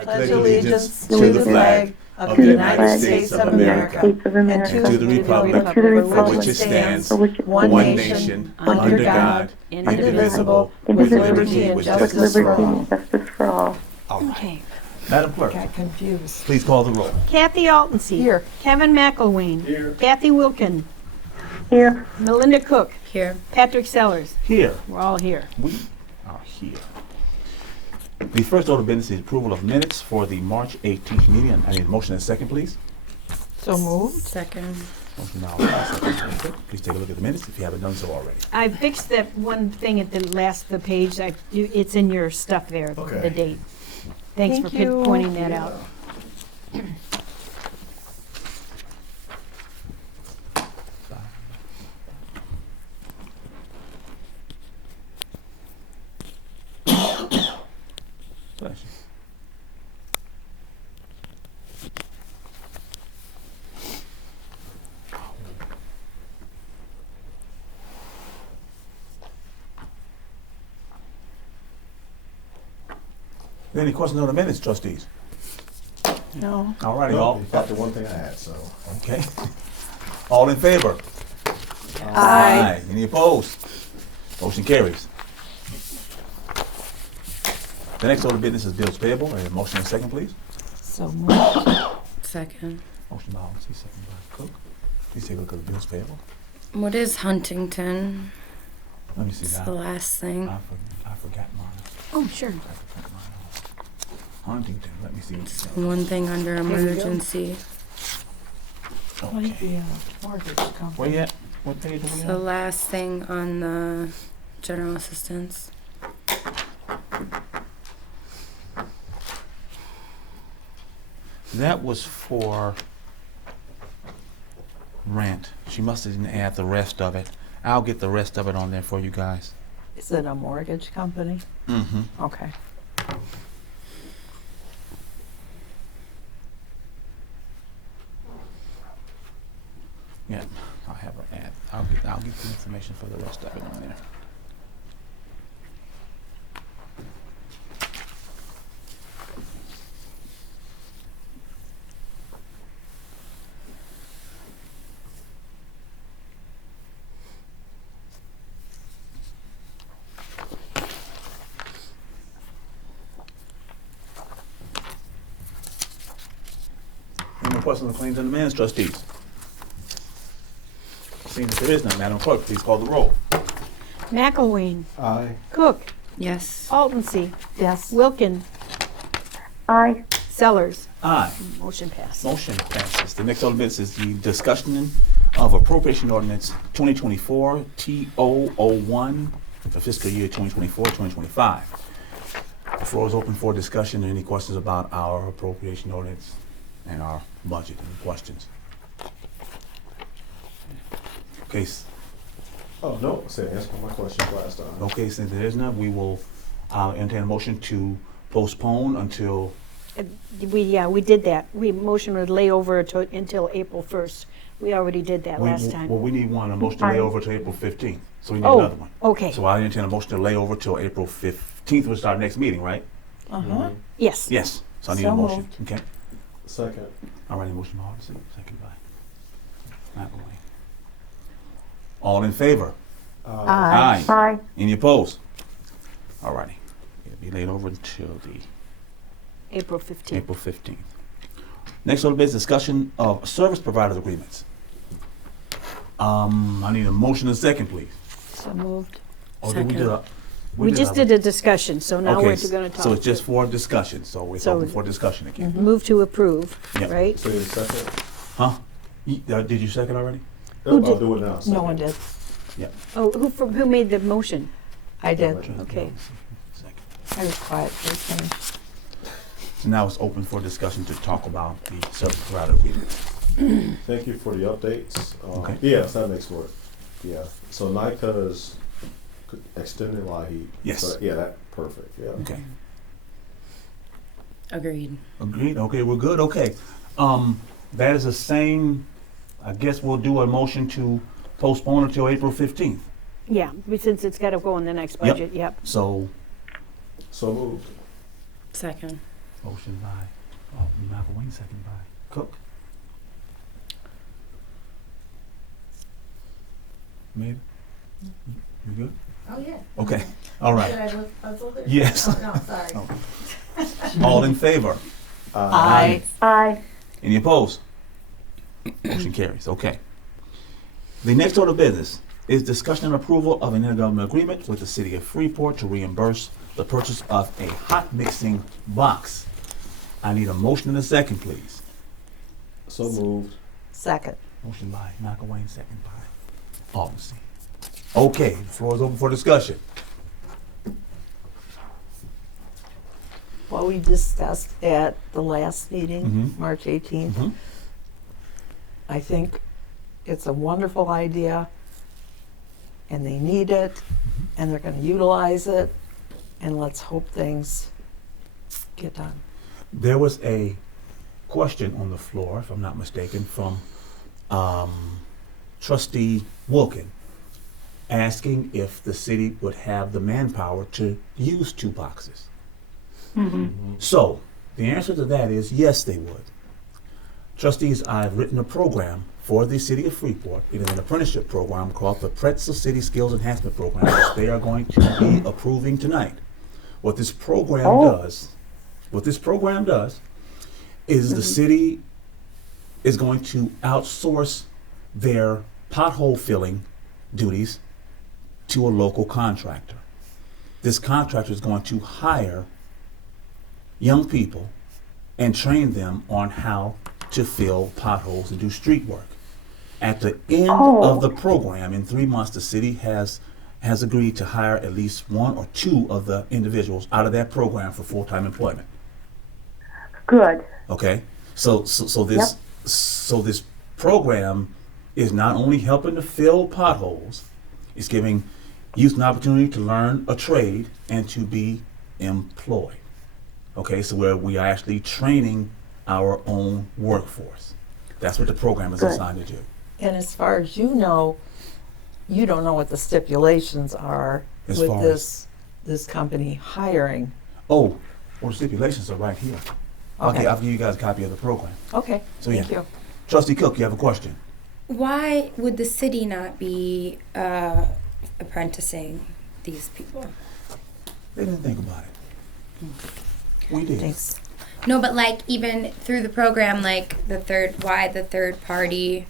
pledge allegiance to the flag of the United States of America and to the republic for which it stands, one nation, under God, indivisible, with liberty and justice for all. All right. Okay. Madam Clerk, Got confused. please call the roll. Kathy Altense. Here. Kevin McElwain. Here. Kathy Wilkin. Here. Melinda Cook. Here. Patrick Sellers. Here. We're all here. We are here. The first order of business is approval of minutes for the March 18th meeting. I need a motion and a second, please. So moved. Second. Motion now. Second. Please take a look at the minutes if you haven't done so already. I fixed that one thing at the last of the page. It's in your stuff there, Okay. the date. Thanks Thank for you. pointing that out. Bless you. Any questions on the minutes, trustees? No. All righty, No, all. you got the one thing I had, so. Okay. All in favor? Aye. Any opposed? Motion carries. The next order of business is bills payable. A motion and a second, please. So moved. Second. Motion by Alden's, second by Cook. Please take a look at the bills payable. What is Huntington? Let me see It's that. the last thing. I forgot mine. Oh, sure. I forgot mine. Huntington, let me see. It's one thing under you go. emergency. Might Okay. be a mortgage company. Where you at? What page are we It's the on? last thing on the general assistance. That was for rent. She must have didn't add the rest of it. I'll get the rest of it on there for you guys. Is it a mortgage company? Mm-hmm. Okay. Yeah, I'll have her add. I'll get the information for the rest of it on there. Any more questions on the claims and demands, trustees? Seeing that there is none, Madam Clerk, please call the roll. McElwain. Aye. Cook. Yes. Altense. Yes. Wilkin. Aye. Sellers. Aye. Motion passed. Motion passes. The next order of business is the discussion of appropriation ordinance 2024 T001 for fiscal year 2024-2025. The floor is open for discussion. Any questions about our appropriation ordinance and our budget? Any questions? Okay, Oh, no, say, answer my questions last time. okay, since there is none, we will entertain a motion to postpone until, We did that. We motion would lay over until April 1st. We already did that last time. well, we need a motion to lay over to April 15th, so we need Oh, another one. okay. So I entertain a motion to lay over till April 15th, which is our next meeting, right? Uh-huh. Yes. Yes, so I need a So motion, okay? Second. All righty, motion by Hardison, second by McElwain. All in favor? Aye. Aye. Any opposed? All righty, it'll be laid over until the April 15th. April 15th. Next order of business, discussion of service providers agreements. I need a motion and a second, please. So moved. Or did we Second. do a- We just did a discussion, so now Okay, we're going to talk. so it's just for discussion, so it's So- open for discussion again. Move to approve, Yep. right? Say the second. Huh? Did you second already? Nope, I'll did- do it now. No second. one did. Oh, who made the motion? I did. Okay. Second. I was quiet for a second. So now it's open for discussion to talk about the service provider agreement. Thank you for the updates. Okay. Yes, that makes work. Yeah, so NICA's extended light heat. Yes. So, yeah, that, perfect, yeah. Okay. Agreed. Agreed? Okay, we're good, okay. That is the same, I guess we'll do a motion to postpone until April 15th. Yeah, since it's got to go in the next budget, yep. So, So moved. Second. Motion by McElwain, second by Cook. Mayor? You good? Oh, yeah. Okay, all right. Did I look puzzled or? Yes. Oh, no, sorry. Oh. All in favor? Aye. Any opposed? Motion carries, okay. The next order of business is discussion and approval of an intergovernmental agreement with the city of Freeport to reimburse the purchase of a hot mixing box. I need a motion and a second, please. So moved. Second. Motion by McElwain, second by Augustine. Okay, the floor is open for discussion. What we discussed at the last meeting, Mhm. March 18th, Mhm. I think it's a wonderful idea, and they need it, and they're going to utilize it, and let's hope things get done. There was a question on the floor, if I'm not mistaken, from Trustee Wilkin, asking if the city would have the manpower to use 2 boxes. So, the answer to that is yes, they would. Trustees, I've written a program for the city of Freeport. It is an apprenticeship program called the Pretzel City Skills Enhancement Program, which they are going to be approving tonight. What this program does is the city is going to outsource their pothole filling duties to a local contractor. This contractor is going to hire young people and train them on how to fill potholes and do street work. At the end of the program, in 3 months, the city has agreed to hire at least 1 or 2 of the individuals out of that program for full-time employment. Good. Okay, so this program is not only helping to fill potholes, it's giving youth an opportunity to learn a trade and to be employed. Okay, so where we are actually training our own workforce. That's what the program is Good. designed to do. And as far as you know, you don't know what the stipulations are As with far this company hiring. Oh, well, the stipulations are right here. Okay, I'll give you guys a copy of the program. Okay, So, thank yeah. you. Trustee Cook, you have a question? Why would the city not be apprenticing these people? They didn't think about it. We did. Thanks. No, but like even through the program, like why the third party,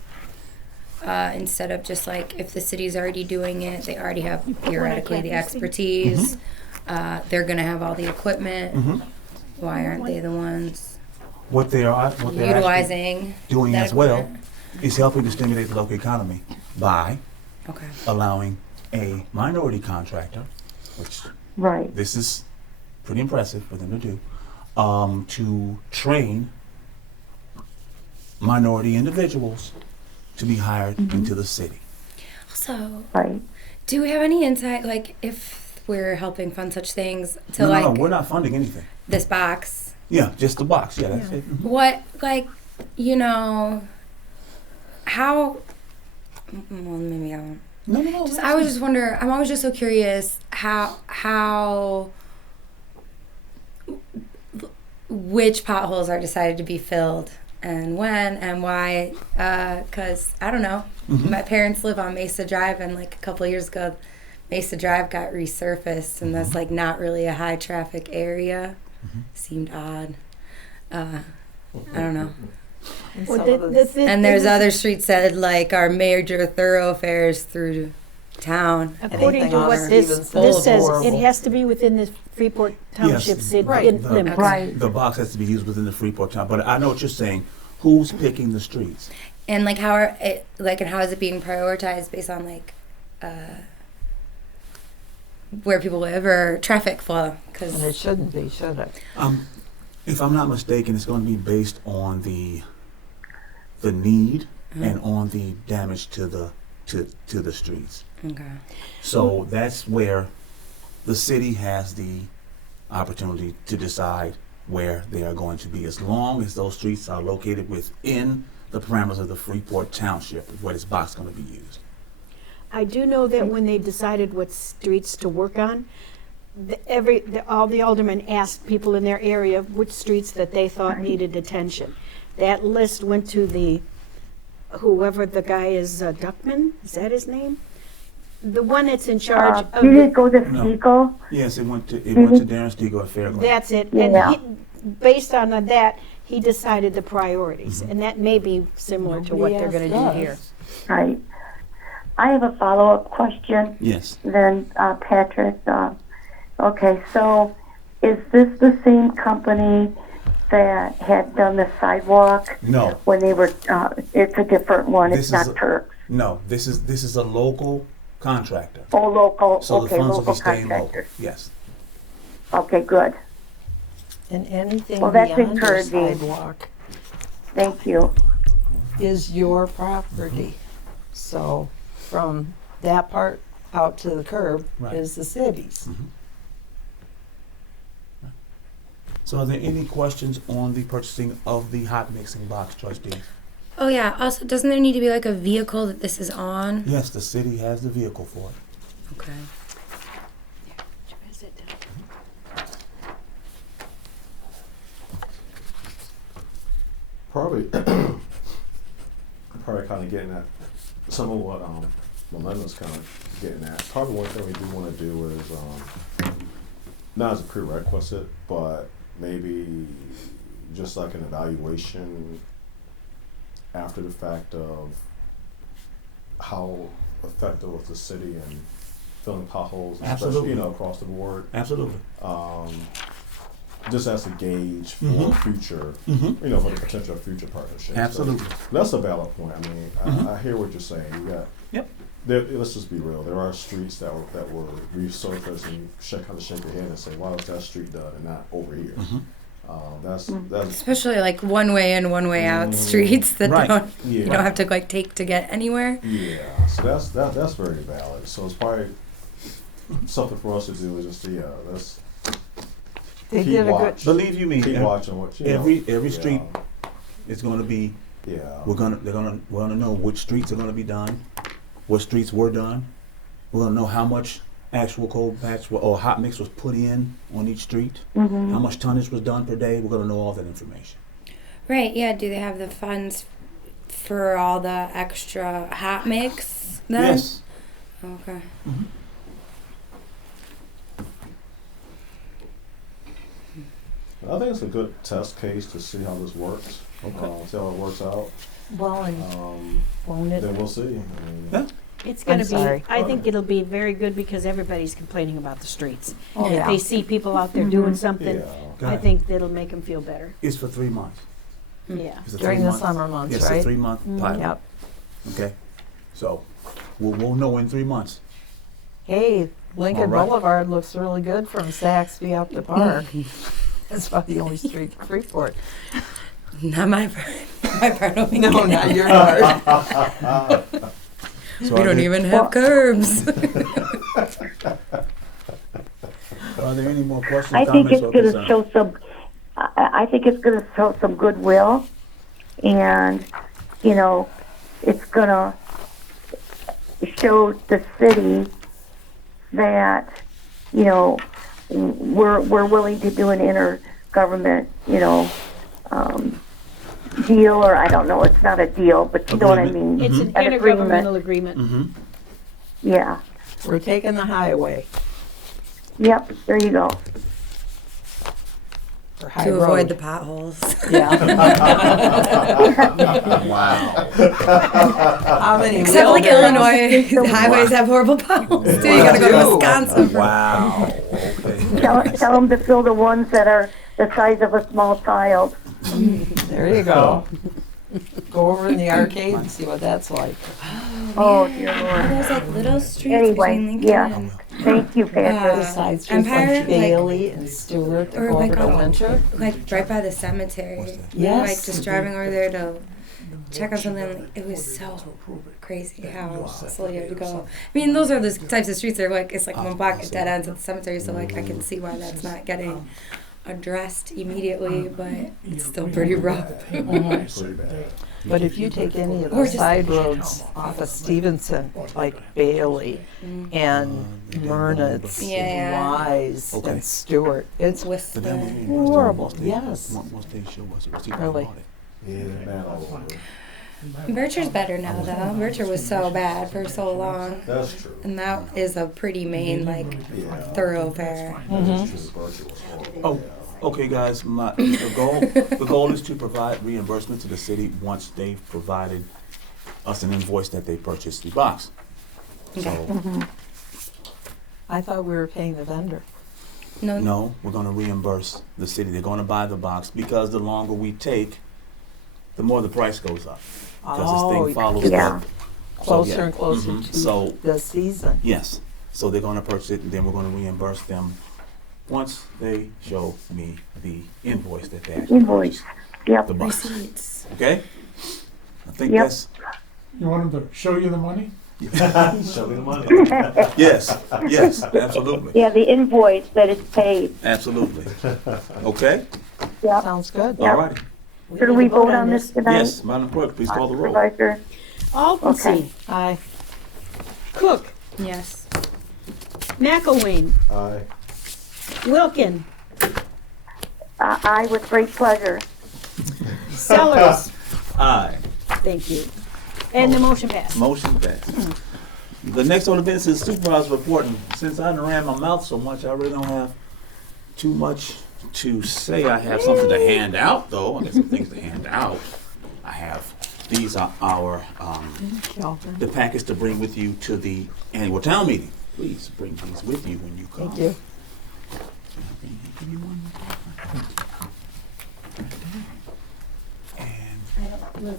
instead of just like if the city's already doing it, they already have theoretically the expertise, they're gonna have all the equipment. Mhm. Why aren't they the ones What they're actually utilizing doing that as well equipment? is helping to stimulate the local economy by Okay. allowing a minority contractor, which Right. this is pretty impressive for them to do, to train minority individuals to be hired into the city. Also, Right. do we have any insight, like if we're helping fund such things to No, like no, we're not funding anything. this box? Yeah, just the box. Yeah, that's it. Mhm. What, like, you know, how? Well, maybe I won't. No. I was just wonder. I'm always just so curious how which potholes are decided to be filled and when and why. Because I don't know. Mhm. My parents live on Mesa Drive, and like a couple of years ago, Mesa Drive got resurfaced, and that's like not really a high traffic area. Seemed odd. I don't know. And Well, some of this- And there's other streets that like are major thoroughfares through town. According Anything to what on this Stevenson's says, horrible. it has to be within the Freeport Township city Right. limits. Right. The box has to be used within the Freeport town. But I know what you're saying. Who's picking the streets? And like how are it like and how is it being prioritized based on like where people live or traffic flow? And it Because shouldn't be, should it? If I'm not mistaken, it's going to be based on the need and on the damage to the streets. okay, So that's where the city has the opportunity to decide where they are going to be, as long as those streets are located within the parameters of the Freeport Township, where this box is going to be used. I do know that when they decided what streets to work on, all the aldermen asked people in their area which streets that they thought needed attention. That list went to whoever the guy is, Duckman, is that his name? The one that's in charge of. Did it go to No. Spiegel? Yes, it went to Darren Stiegel at Fairgrounds. That's it. Yeah. And based on that, he decided the priorities. And that may be similar to what they're going to do here. Right. I have a follow-up question. Yes. Then, Patrick, okay, so is this the same company that had done the sidewalk No. when they were, it's a different one, This it's is not a- Turks? No, this is a local contractor. Oh, local, So the okay, funds will local be staying local. contractors. Yes. Okay, good, And anything Well, that's beyond your encouraging. sidewalk thank you. is your property. So from that part out to the curb Right. is the city's. So are there any questions on the purchasing of the hot mixing box, trustee? Oh yeah. Also, doesn't there need to be like a vehicle that this is on? Yes, the city has the vehicle for it. Okay. Probably, probably kind of getting at some of what Melinda's kind of getting at. Probably one thing we do want to do is, not as a prerequisite, but maybe just like an evaluation after the fact of how effective was the city in filling potholes, especially, Absolutely. across the board. Absolutely. Just as a gauge for Mhm. future, Mm-hmm. for the potential future partnerships. Absolutely. That's a valid point. I mean, Mhm. I hear what you're saying. You got. Yep. Let's just be real. There are streets that were resurfaced, and you kind of shake your head and say, "Why was that street done and not over here?" Mm-hmm. That's Especially like one way in, one way out Mm. streets that Right. don't yeah. you don't have to like take to get anywhere. Yeah. So that's very valid. So it's probably something for us to do is just let's They keep did a good, watch. Believe you me, Keep watching what every yeah. street is going to be. Yeah. We're gonna know which streets are going to be done, what streets were done. We're gonna know how much actual cold patch or hot mix was put in on each street, how much tonnage was done per day. We're gonna know all that information. Right, yeah. Do they have the funds for all the extra hot mix then? Yes. Okay. I think it's a good test case to see how this works. Okay. See how it works out. well, and won't Then it? we'll see. I mean, Yeah. It's going I'm to be, sorry. I think it'll be very good because everybody's complaining about the streets. Oh, And if yeah. they see people out there doing something, yeah. I think that'll make them feel better. It's for 3 months. Yeah. It's a During 3 the month- summer months, It's a right? 3 month pilot. Yep. Okay. So we'll know in 3 months. Hey, Lincoln All right. Boulevard looks really good from Saxby up to Park. That's about the only street in Freeport. Not my part. My part will be No, good. not your part. So We are don't there- even have curbs. Are there any more questions, I think comments, it's or going to concerns? show some. I think it's going to show some goodwill, and it's going to show the city that we're willing to do an intergovernment deal, or I don't know. It's not a deal, but you know what I Agreement. mean. It's an An agreement. intergovernmental agreement. Mm-hmm. Yeah. We're taking the highway Yep. There you go. for High To Road. avoid the potholes. Yeah. Wow. How many Except like wheelbarrows? Illinois, the highways have horrible potholes too. You gotta go to Wow. Wisconsin. for- Wow. Okay. Tell them to fill the ones that are the size of a small child. There you go. Go over in the arcade and see what that's like. Oh dear Lord. There's like little streets Anyway, between Lincoln yeah. and Thank you, Patrick. The side streets Empire, like Bailey and Stewart that or go like over to Winter. like right by the cemetery. What's that? Yes. Like just driving over there to check on something. Like, it was so crazy how slowly you had to go. I mean, those are the types of streets that are like it's like one block at dead ends at the cemetery. So like I can see why that's not getting addressed immediately, but it's still pretty rough. Pretty bad. But if you take any of Or the just- side roads off of Stevenson, like Bailey and Mernitz Yeah, and yeah. Wise Okay. and Stewart, it's Whisper. But then we reimbursed them horrible. once they- Yes. Once they show us a receipt Really. about it. Yeah, man, all over. Berkshires better now though. Berkshire was so bad for so long. That's true. And that is a pretty main like Yeah. thoroughfare. That's true. Virtual was horrible. Oh, okay, guys. The goal is to provide reimbursement to the city once they've provided us an invoice that they purchased the box. Okay. So I thought we were paying the vendor. no, we're going to reimburse the city. They're going to buy the box because the longer we take, the more the price goes up. Because this Oh, thing follows yeah. up. Closer yeah. and closer Mhm. to So- the season. Yes. So they're going to purchase it, and then we're going to reimburse them once they show me the invoice that they actually Invoice. purchased Yep. the box. Receipts. Okay? I think Yep. that's You want them to show you the money? Show me the money. yes, absolutely, Yeah, the invoice that is paid. absolutely. Okay. Yep. Sounds good. Yep. All righty. So do we vote on this tonight? Yes, Madam Clerk, please call the roll. Supervisor? Aldenson. Okay. Aye. Cook. Yes. McElwain. Aye. Wilkin. Aye, with great pleasure. Sellers. Aye. Thank you. And the motion passed. Motion passed. The next order of business is supervisor report. And since I done ran my mouth so much, I really don't have too much to say. I have something to hand out, though. I got some things to hand out. I have. These are our Kelvin. the package to bring with you to the annual town meeting. Please bring these with you when you come. Thank you. Give me one. And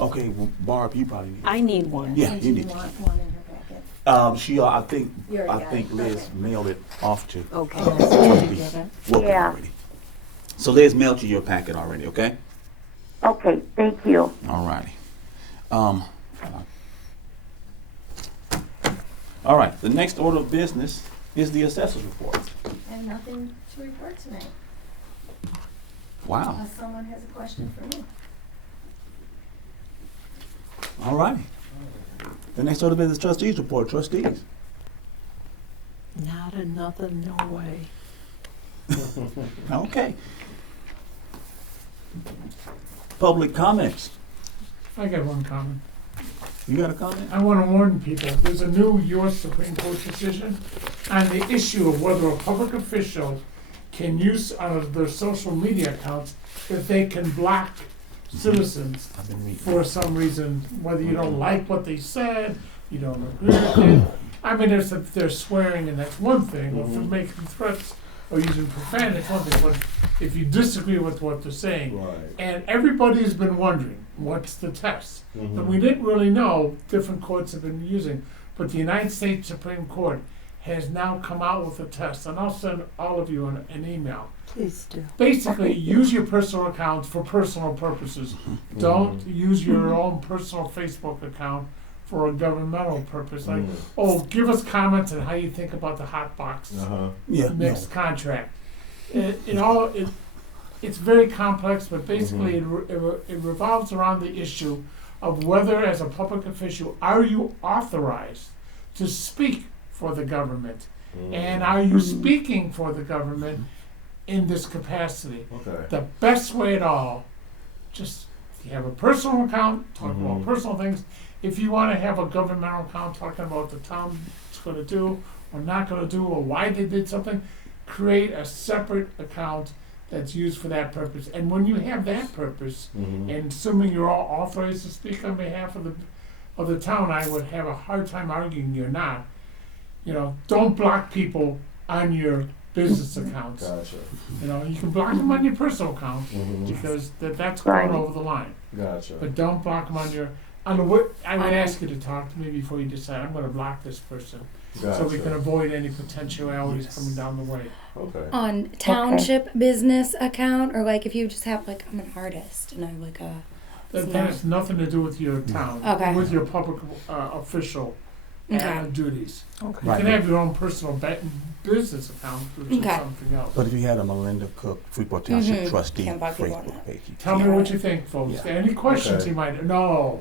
okay, well, Barb, you probably need. I need one. Yeah, you need. I think Liz mailed it off to. Okay. Working Yeah. already. So Liz mailed you your packet already, okay? Okay, thank you. All righty. All right, the next order of business is the assessor's report. I have nothing to report tonight, Wow, unless someone has a question for me. all righty. The next order of business, trustees report, trustees. Not another, no way. Okay. Public comments. I got one comment. You got a comment? I want to warn people, there's a new U.S. Supreme Court decision on the issue of whether a public official can use their social media accounts if they can block citizens I've been reading. for some reason, whether you don't like what they said, you don't agree with it. I mean, if they're swearing and that's one thing, or if they're making threats or using profanity, that's one thing, but if you disagree with what they're saying, Right. and everybody's been wondering, what's the test? Mm-hmm. And we didn't really know, different courts have been using, but the United States Supreme Court has now come out with a test, and I'll send all of you an email. Please do. Basically, use your personal accounts for personal purposes. Don't use your own personal Facebook account for a governmental purpose. Like, oh, give us comments on how you think about the hot box Yeah, mixed contract. It's very complex, but basically it revolves around the issue of whether, as a public official, are you authorized to speak for the government, and are you speaking for the government in this capacity? Okay. The best way at all, just you have a personal account, talk about personal things. If you want to have a governmental account talking about what the town's going to do or not going to do or why they did something, create a separate account that's used for that purpose. And when you have that purpose, and assuming you're all authorized to speak on behalf of the town, I would have a hard time arguing you're not. You know, don't block people on your business accounts. Gotcha. You know, you can block them on your personal account because that's Right. going over the line. Gotcha. But don't block them on your. I would ask you to talk to me before you decide. I'm going to block this person, so we can avoid any potentialities coming down the way. Okay. On township business account, or like if you just have like, I'm an artist and I have like That has nothing to do with your town, Okay. with your public official Okay. duties. Okay. You Right. can have your own personal business account, which Okay. is something else. But if you had a Melinda Cook, Freeport Township Mhm. trustee Can't bug people on Facebook that. page. you Tell me can't. what you think, folks. Yeah. Any questions Okay. you might, no.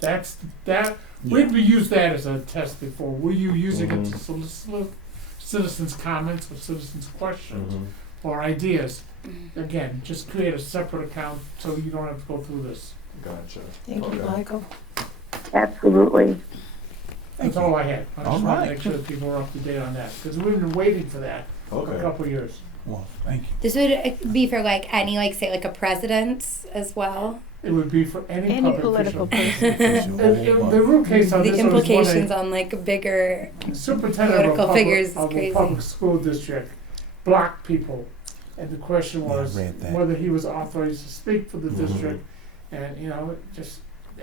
That, Yeah. we've used that as a test before. Were you using it to Mhm. solicit citizens' comments or citizens' questions Mhm. or ideas? Again, just create a separate account so you don't have to go through this. Gotcha. Thank you, Okay. Michael. Absolutely. That's all I had. I All just want right. to make sure that people are up to date on that, because we've been waiting for that for a Okay. couple of years. Well, thank you. This would be for like any, like say like a president's as well. It would be for any Any public political official. person. The real case on The this implications one on like bigger. is superintendent of a political figures is public, of a crazy. public school district blocked people. And the question Yeah, I was read that. whether he was authorized to speak for the Mhm. district. And, you know,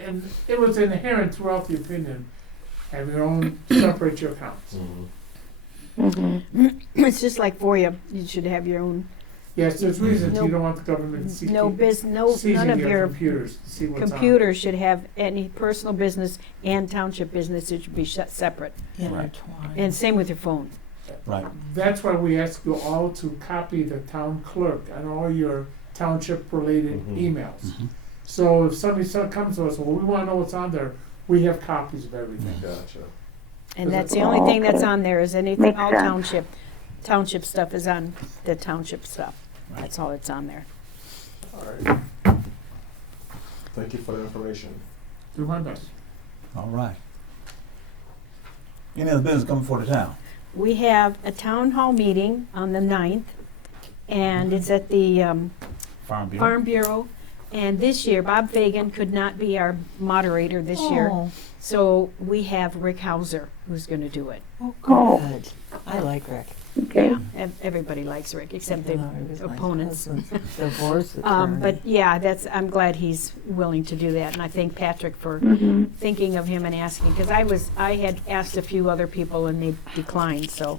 and it was inherent throughout the opinion, have your own, separate your accounts. Mhm. It's just like FOIA, you should have your own, Yes, there's reasons No- you don't want the government seeking, no none seizing of your your computers to see what's on. computer should have any personal business and township business, it should be separate. Intertwined. And same with your phone. Right. That's why we ask you all to copy the town clerk on all your township-related Mhm. emails. Mhm. So if somebody comes to us, well, we wanna know what's on there, we have copies of everything. Gotcha. And that's the only thing that's on there is anything, Makes all sense. township stuff is on the township stuff. That's all that's on there. All right. Thank you for the information. Do my best. All right. Any other business coming for the town? We have a town hall meeting on the 9th, and it's at the Farm Bureau? Farm Bureau. And this year, Bob Fagan could not be our moderator this year, Oh, so we have Rick Hauser who's going to do it. oh, Oh. good. I like Rick. Okay. Everybody likes Rick, except the Even though he was my opponents. husband's divorce But attorney. yeah, I'm glad he's willing to do that, and I thank Patrick for Mm-hmm. thinking of him and asking, because I had asked a few other people and they declined, so,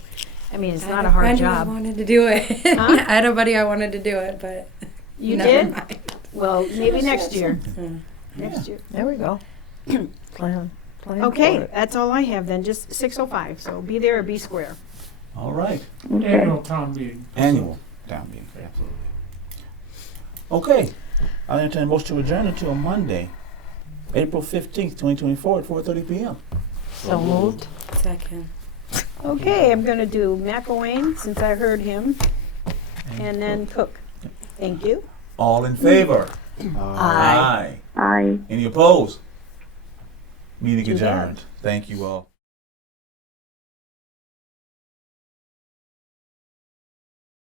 I mean, it's I not had a hard friend who job. wanted to do it. Huh? I had a buddy I wanted to do it, but You never did? mind. Well, maybe next year. Mm. Next year. There we go. Plan for Okay, it. that's all I have then, just 6:05, so be there or be square. All right. Annual town meeting. Annual town meeting, absolutely. Okay. I'll entertain a motion to adjourn until Monday, April 15th, 2024 at 4:30 p.m. So moved. Second. Okay, I'm gonna do McElwain, since I heard him, and then Cook. Thank you. All in favor? Aye. Aye. Any opposed? Meeting Too bad. adjourned. Thank you all.